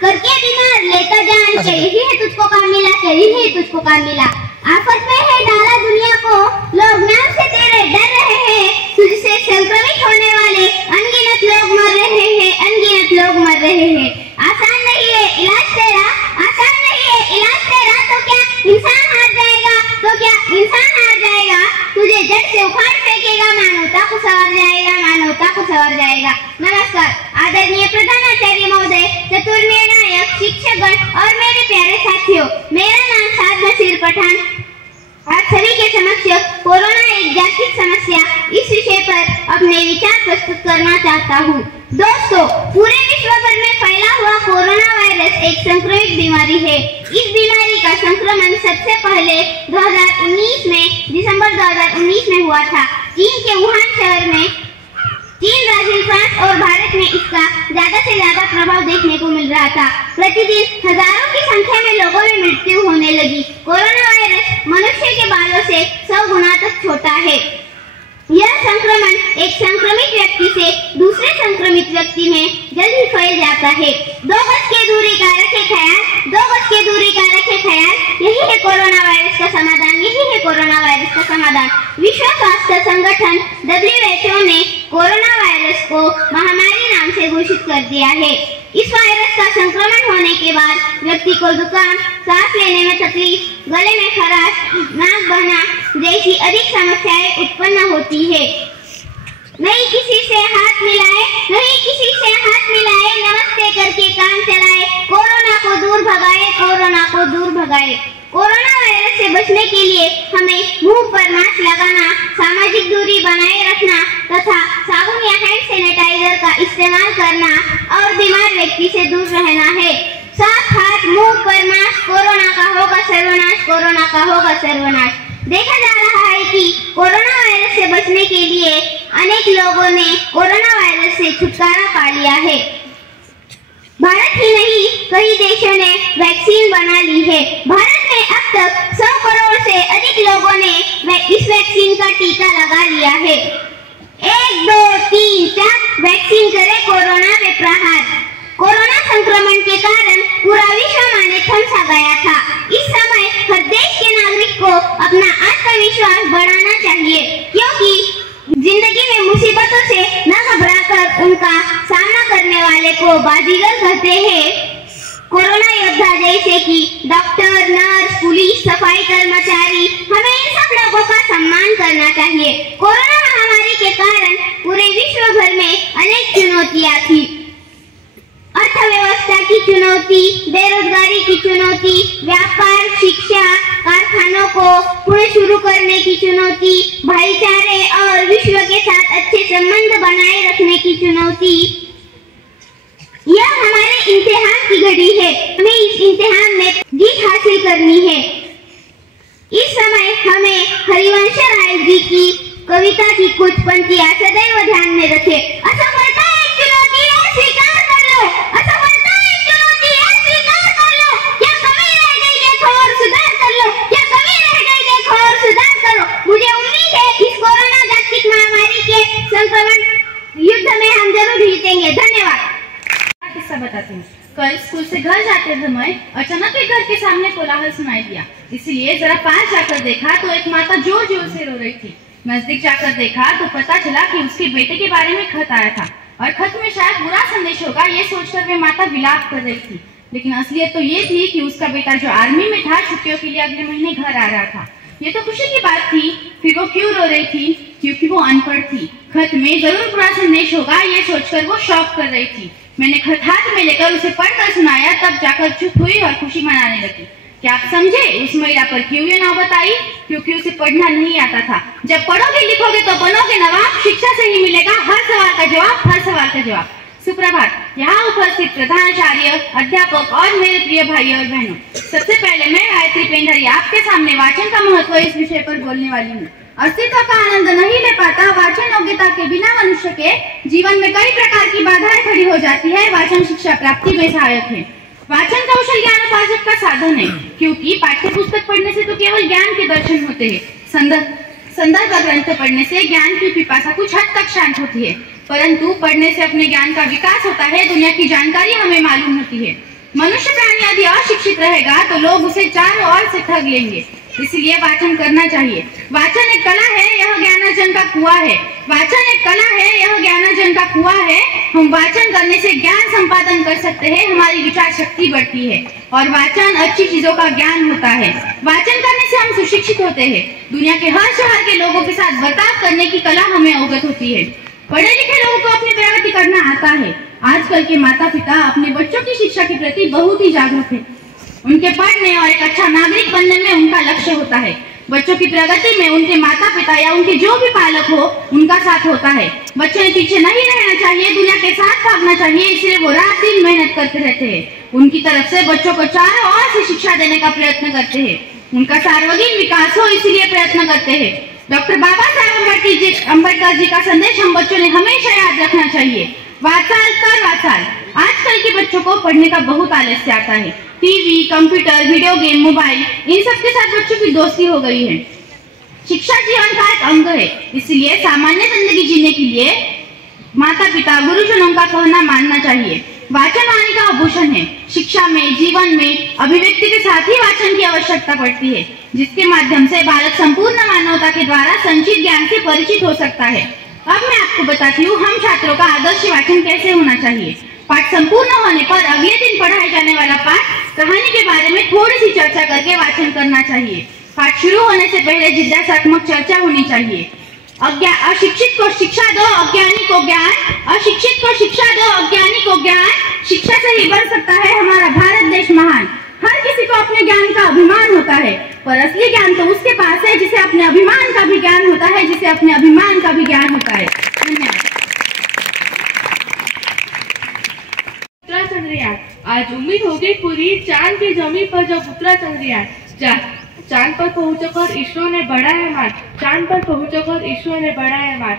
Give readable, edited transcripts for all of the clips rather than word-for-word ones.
करके बीमार लेकर जान के यही है तुझको काम मिला, यही है तुझको काम मिला। आफत में है डाला दुनिया को, लोग नाम से तेरे डर रहे हैं, तुझसे संक्रमित होने वाले अनगिनत लोग मर रहे हैं, अनगिनत लोग मर रहे हैं। आसान नहीं है इलाज तेरा, आसान नहीं है इलाज तेरा, तो क्या इंसान हार जाएगा, तो क्या इंसान हार जाएगा, तुझे जड़ से उखाड़ फेंकेगा, मानवता को संवर जाएगा, मानवता को संवर जाएगा। नमस्कार आदरणीय प्रधानाचार्य महोदय, चतुर निर्णायक शिक्षकगण और मेरे प्यारे साथियों, मेरा नाम साद नसीर पठान आप सभी के समक्ष कोरोना एक जागतिक समस्या इस विषय पर अपने विचार प्रस्तुत करना चाहता हूँ। दोस्तों, पूरे विश्व भर में फैला हुआ कोरोना वायरस एक संक्रमित बीमारी है। इस बीमारी का संक्रमण सबसे पहले 2019 में दिसंबर 2019 में हुआ था। चीन के वुहान शहर में, चीन, ब्राजील, फ्रांस और भारत में इसका ज्यादा से ज्यादा प्रभाव देखने को मिल रहा था। प्रतिदिन हजारों की संख्या में लोगों में मृत्यु होने लगी। कोरोना वायरस मनुष्य के बालों से 100 गुना तक छोटा है। यह संक्रमण एक संक्रमित व्यक्ति से दूसरे संक्रमित व्यक्ति में जल्दी फैल जाता है। 2 गज की दूरी का रखे ख्याल, 2 गज की दूरी का रखे ख्याल, यही है कोरोना वायरस का समाधान, यही है कोरोना वायरस का समाधान। विश्व स्वास्थ्य संगठन WHO ने कोरोना वायरस को महामारी नाम से घोषित कर दिया है। इस वायरस का संक्रमण होने के बाद व्यक्ति को जुकाम, सांस लेने में तकलीफ, गले में खराश, नाक बहना जैसी अधिक समस्याएं उत्पन्न होती है। नहीं किसी से हाथ मिलाए, नहीं किसी से हाथ मिलाए, नमस्ते करके काम चलाए, कोरोना को दूर भगाए, कोरोना को दूर भगाए। कोरोना वायरस से बचने के लिए हमें मुंह पर मास्क लगाना, सामाजिक दूरी बनाए रखना तथा साबुन या हैंड सैनिटाइजर का इस्तेमाल करना और बीमार व्यक्ति से दूर रहना है। साफ हाथ, मुंह पर मास्क, कोरोना का होगा सर्वनाश, कोरोना का होगा सर्वनाश। देखा जा रहा है कि कोरोना वायरस से बचने के लिए अनेक लोगों ने कोरोना वायरस से छुटकारा पा लिया है। भारत ही नहीं, कई देशों ने वैक्सीन बना ली है। भारत में अब तक 100 करोड़ से अधिक लोगों ने इस वैक्सीन का टीका लगा लिया है। 1 2 3 4 वैक्सीन करे कोरोना पे प्रहार। कोरोना संक्रमण के कारण पूरा विश्व माने थम सा गया था। इस समय हर देश के नागरिक को अपना आत्मविश्वास बढ़ाना चाहिए, क्योंकि जिंदगी में मुसीबतों से न घबराकर उनका सामना करने वाले को बाजीगर कहते हैं। कोरोना योद्धा जैसे कि डॉक्टर, नर्स, पुलिस, सफाई कर्मचारी, हमें इन सब लोगों का सम्मान करना चाहिए। कोरोना महामारी के कारण पूरे विश्व भर में अनेक चुनौतियां थी। अर्थव्यवस्था की चुनौती, बेरोजगारी की चुनौती, व्यापार, शिक्षा, कारखानों को पुनः शुरू करने की चुनौती, भाईचारे और विश्व के साथ अच्छे संबंध बनाए रखने की चुनौती। यह हमारे इम्तिहान की घड़ी है, हमें इस इम्तिहान में जीत हासिल करनी है। इस समय हमें हरिवंश राय जी की कविता की कुछ पंक्तियां सदैव ध्यान में रखें। असफलता एक चुनौती है, स्वीकार कर लो। असफलता एक चुनौती है, स्वीकार कर लो। क्या कमी रह गई देखो और सुधार कर लो, क्या कमी रह गई देखो और सुधार करो। मुझे उम्मीद है इस कोरोना जागतिक महामारी के संक्रमण युद्ध में हम जरूर जीतेंगे। धन्यवाद। किस्सा बताती हूँ। कल स्कूल से घर जाते समय अचानक एक घर के सामने कोलाहल सुनाई दिया, इसलिए जरा पास जाकर देखा तो एक माता जोर जोर से रो रही थी। नजदीक जाकर देखा तो पता चला कि उसके बेटे के बारे में खत आया था और खत में शायद बुरा संदेश होगा, ये सोचकर वे माता विलाप कर रही थी। लेकिन असलियत तो ये थी कि उसका बेटा जो आर्मी में था छुट्टियों के लिए अगले महीने घर आ रहा था। ये तो खुशी की बात थी, फिर वो क्यों रो रही थी? क्योंकि वो अनपढ़ थी। खत में जरूर बुरा संदेश होगा, ये सोचकर वो शॉक कर रही थी। मैंने खत हाथ में लेकर उसे पढ़कर सुनाया, तब जाकर चुप हुई और खुशी मनाने लगी। क्या आप समझे उस महिला पर क्यों ये नौबत आई? क्योंकि उसे पढ़ना नहीं आता था। जब पढ़ोगे लिखोगे तो बनोगे नवाब, शिक्षा से ही मिलेगा हर सवाल का जवाब, हर सवाल का जवाब। सुप्रभात। यहाँ उपस्थित प्रधानाचार्य, अध्यापक और मेरे प्रिय भाई और बहनों, सबसे पहले मैं गायत्री पेंढारी आपके सामने वाचन का महत्व इस विषय पर बोलने वाली हूँ। अस्तित्व का आनंद नहीं ले पाता वाचन योग्यता के बिना मनुष्य के जीवन में कई प्रकार की बाधाएं खड़ी हो जाती है। वाचन शिक्षा प्राप्ति में सहायक है। वाचन कौशल ज्ञान उपार्जन का साधन है, क्योंकि पाठ्य पुस्तक पढ़ने से तो केवल ज्ञान के दर्शन होते हैं। संदर्भ ग्रंथ पढ़ने से ज्ञान की पिपासा कुछ हद तक शांत होती है, परंतु पढ़ने से अपने ज्ञान का विकास होता है, दुनिया की जानकारी हमें मालूम होती है। मनुष्य प्राणी यदि अशिक्षित रहेगा तो लोग उसे चारों ओर से ठग लेंगे। इसलिए वाचन करना चाहिए। वाचन एक कला है, यह ज्ञानार्जन का कुआं है। वाचन एक कला है, यह ज्ञानार्जन का कुआं है। हम वाचन करने से ज्ञान संपादन कर सकते हैं, हमारी विचार शक्ति बढ़ती है और वाचन अच्छी चीजों का ज्ञान होता है। वाचन करने से हम सुशिक्षित होते हैं। दुनिया के हर शहर के लोगों के साथ बर्ताव करने की कला हमें अवगत होती है। पढ़े लिखे लोगों को अपनी प्रगति करना आता है। आजकल के माता पिता अपने बच्चों की शिक्षा के प्रति बहुत ही जागरूक है। उनके पढ़ने और एक अच्छा नागरिक बनने में उनका लक्ष्य होता है। बच्चों की प्रगति में उनके माता पिता या उनके जो भी पालक हो उनका साथ होता है। बच्चों के पीछे नहीं रहना चाहिए, दुनिया के साथ भागना चाहिए, इसलिए वो रात दिन मेहनत करते रहते हैं। उनकी तरफ से बच्चों को चारों ओर से शिक्षा देने का प्रयत्न करते हैं। उनका सार्वजनिक विकास हो इसलिए प्रयत्न करते हैं। डॉक्टर बाबा साहेब अम्बेडकर जी का संदेश हम बच्चों ने हमेशा याद रखना चाहिए। वाचाल कर वाचाल। आजकल के बच्चों को पढ़ने का बहुत आलस्य आता है। TV, computer, video game, mobile, इन सब के साथ बच्चों की दोस्ती हो गई है। शिक्षा जीवन का एक अंग है, इसलिए सामान्य जिंदगी जीने के लिए माता पिता गुरुजनों का कहना मानना चाहिए। वाचन वाणी का आभूषण है। शिक्षा में, जीवन में अभिव्यक्ति के साथ ही वाचन की आवश्यकता पड़ती है, जिसके माध्यम से बालक संपूर्ण मानवता के द्वारा संचित ज्ञान से परिचित हो सकता है। अब मैं आपको बताती हूँ हम छात्रों का आदर्श वाचन कैसे होना चाहिए। पाठ संपूर्ण होने पर अगले दिन पढ़ाए जाने वाला पाठ कहानी के बारे में थोड़ी सी चर्चा करके वाचन करना चाहिए। पाठ शुरू होने से पहले जिज्ञासात्मक चर्चा होनी चाहिए। अशिक्षित को शिक्षा दो, अज्ञानी को ज्ञान। अशिक्षित को शिक्षा दो, अज्ञानी को ज्ञान। शिक्षा से ही बन सकता है हमारा भारत देश महान। हर किसी को अपने ज्ञान का अभिमान होता है, पर असली ज्ञान तो उसके पास है जिसे अपने अभिमान का भी ज्ञान होता है, जिसे अपने अभिमान का भी ज्ञान होता है। धन्यवाद। उतरा चंद्रयान। आज उम्मीद होगी पूरी चांद की जमीन पर जब उतरा चंद्रयान। चांद पर पहुंचकर इसरो ने बढ़ाया मान। चांद पर पहुंचकर इसरो ने बढ़ाया मान।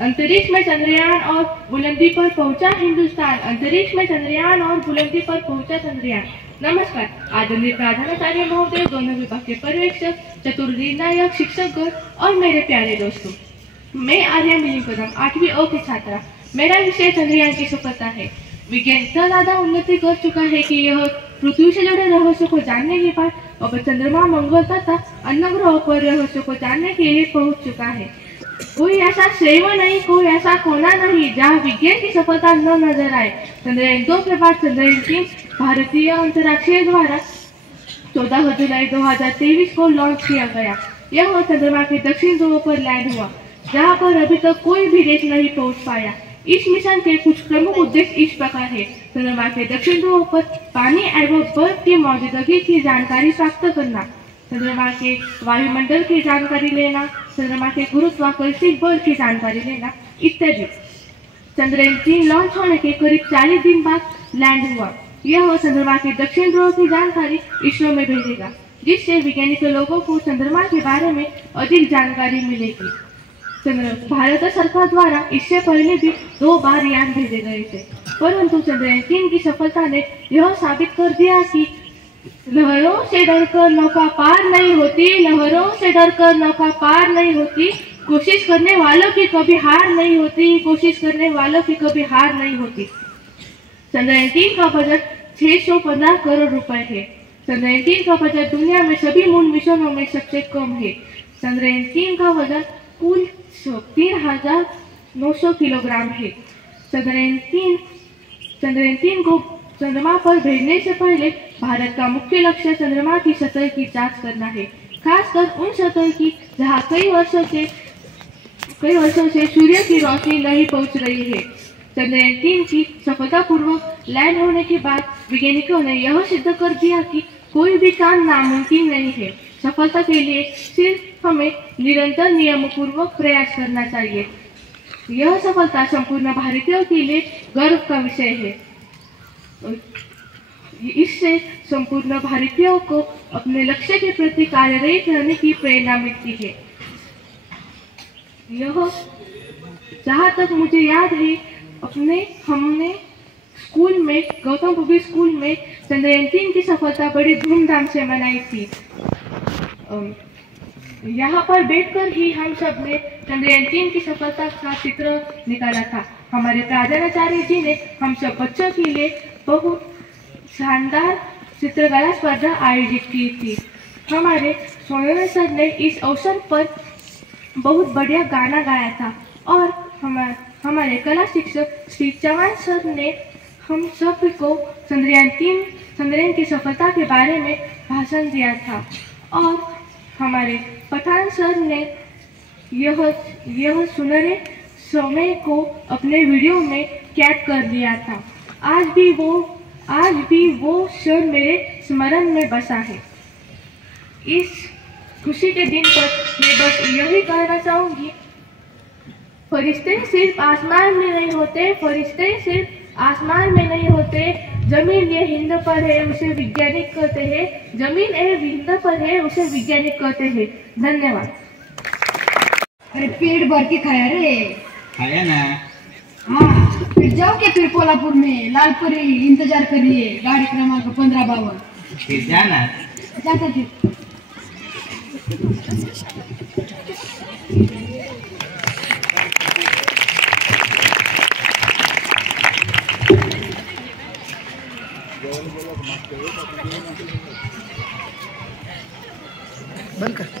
अंतरिक्ष में चंद्रयान और बुलंदी पर पहुंचा हिंदुस्तान। अंतरिक्ष में चंद्रयान और बुलंदी पर पहुंचा चंद्रयान। नमस्कार। आदरणीय प्रधानाचार्य महोदय, दोनों विभाग के पर्यवेक्षक, चतुर्दिनायक शिक्षकगण और मेरे प्यारे दोस्तों, मैं आर्या मिलिंद कदम 8वीं अ की छात्रा। मेरा विषय चंद्रयान की सफलता है। विज्ञान इतना ज्यादा उन्नति कर चुका है कि यह पृथ्वी से जुड़े रहस्यों को जानने के बाद अब चंद्रमा, मंगल तथा अन्य ग्रहों पर रहस्यों को जानने के लिए पहुंच चुका है। कोई ऐसा श्रेय नहीं, कोई ऐसा कोना नहीं जहाँ विज्ञान की सफलता न नजर आए। चंद्रयान 2 के बाद चंद्रयान 3 भारतीय अंतरिक्षीय द्वारा 14 जुलाई 2023 को लॉन्च किया गया। यह चंद्रमा के दक्षिण ध्रुव पर लैंड हुआ, जहाँ पर अभी तक कोई भी देश नहीं पहुंच पाया। इस मिशन के कुछ प्रमुख उद्देश्य इस प्रकार है। चंद्रमा के दक्षिण ध्रुव पर पानी एवं बर्फ की मौजूदगी की जानकारी प्राप्त करना, चंद्रमा के वायुमंडल की जानकारी लेना, चंद्रमा के गुरुत्वाकर्षण बल की जानकारी लेना इत्यादि। चंद्रयान 3 लॉन्च होने के करीब 40 दिन बाद लैंड हुआ। यह चंद्रमा के दक्षिण ध्रुव की जानकारी इसरो में भेजेगा, जिससे वैज्ञानिक लोगों को चंद्रमा के बारे में अधिक जानकारी मिलेगी। भारत सरकार द्वारा इससे पहले भी 2 बार यान भेजे गए थे, परंतु चंद्रयान 3 की सफलता ने यह साबित कर दिया कि लहरों से डरकर नौका पार नहीं होती। लहरों से डरकर नौका पार नहीं होती। कोशिश करने वालों की कभी हार नहीं होती। कोशिश करने वालों की कभी हार नहीं होती। चंद्रयान 3 का बजट 615 करोड़ रुपए है। चंद्रयान 3 का बजट दुनिया में सभी मून मिशनों में सबसे कम है। चंद्रयान 3 का वजन कुल 3900 किलोग्राम है। चंद्रयान 3 को चंद्रमा पर भेजने से पहले भारत का मुख्य लक्ष्य चंद्रमा की सतह की जांच करना है, खासकर उन सतह की जहां कई वर्षों से सूर्य की रोशनी नहीं पहुंच रही है। चंद्रयान 3 की सफलतापूर्वक लैंड होने के बाद वैज्ञानिकों ने यह सिद्ध कर दिया कि कोई भी काम नामुमकिन नहीं है। सफलता के लिए सिर्फ हमें निरंतर नियमपूर्वक प्रयास करना चाहिए। यह सफलता संपूर्ण भारतीयों के लिए गर्व का विषय है। इससे संपूर्ण भारतीयों को अपने लक्ष्य के प्रति कार्यरत रहने की प्रेरणा मिलती है। यह जहाँ तक मुझे याद है, हमने स्कूल में, गौतम पब्लिक स्कूल में चंद्रयान 3 की सफलता बड़ी धूमधाम से मनाई थी। यहाँ पर बैठकर ही हम सब ने चंद्रयान 3 की सफलता का चित्र निकाला था। हमारे प्रधानाचार्य जी ने हम सब बच्चों के लिए बहुत शानदार चित्रकला स्पर्धा आयोजित की थी। हमारे सोनल सर ने इस अवसर पर बहुत बढ़िया गाना गाया था और हमारे कला शिक्षक श्री चौहान सर ने हम सब को चंद्रयान की सफलता के बारे में भाषण दिया था और हमारे पठान सर ने यह सुनहरे समय को अपने वीडियो में कैद कर लिया था। आज भी वो क्षण मेरे स्मरण में बसा है। इस खुशी के दिन पर मैं बस यही कहना चाहूँगी, फरिश्ते सिर्फ आसमान में नहीं होते, फरिश्ते सिर्फ आसमान में नहीं होते। जमीन ये हिंद पर है उसे वैज्ञानिक कहते हैं, जमीन ये हिंद पर है उसे वैज्ञानिक कहते हैं। धन्यवाद। अरे पेट भर के खाया रे। खाया ना। हाँ फिर जाओ के फिर कोल्हापुर में लाल परी इंतजार करिए गाड़ी क्रमांक 1552। फिर जाना जाता फिर। बंद कर।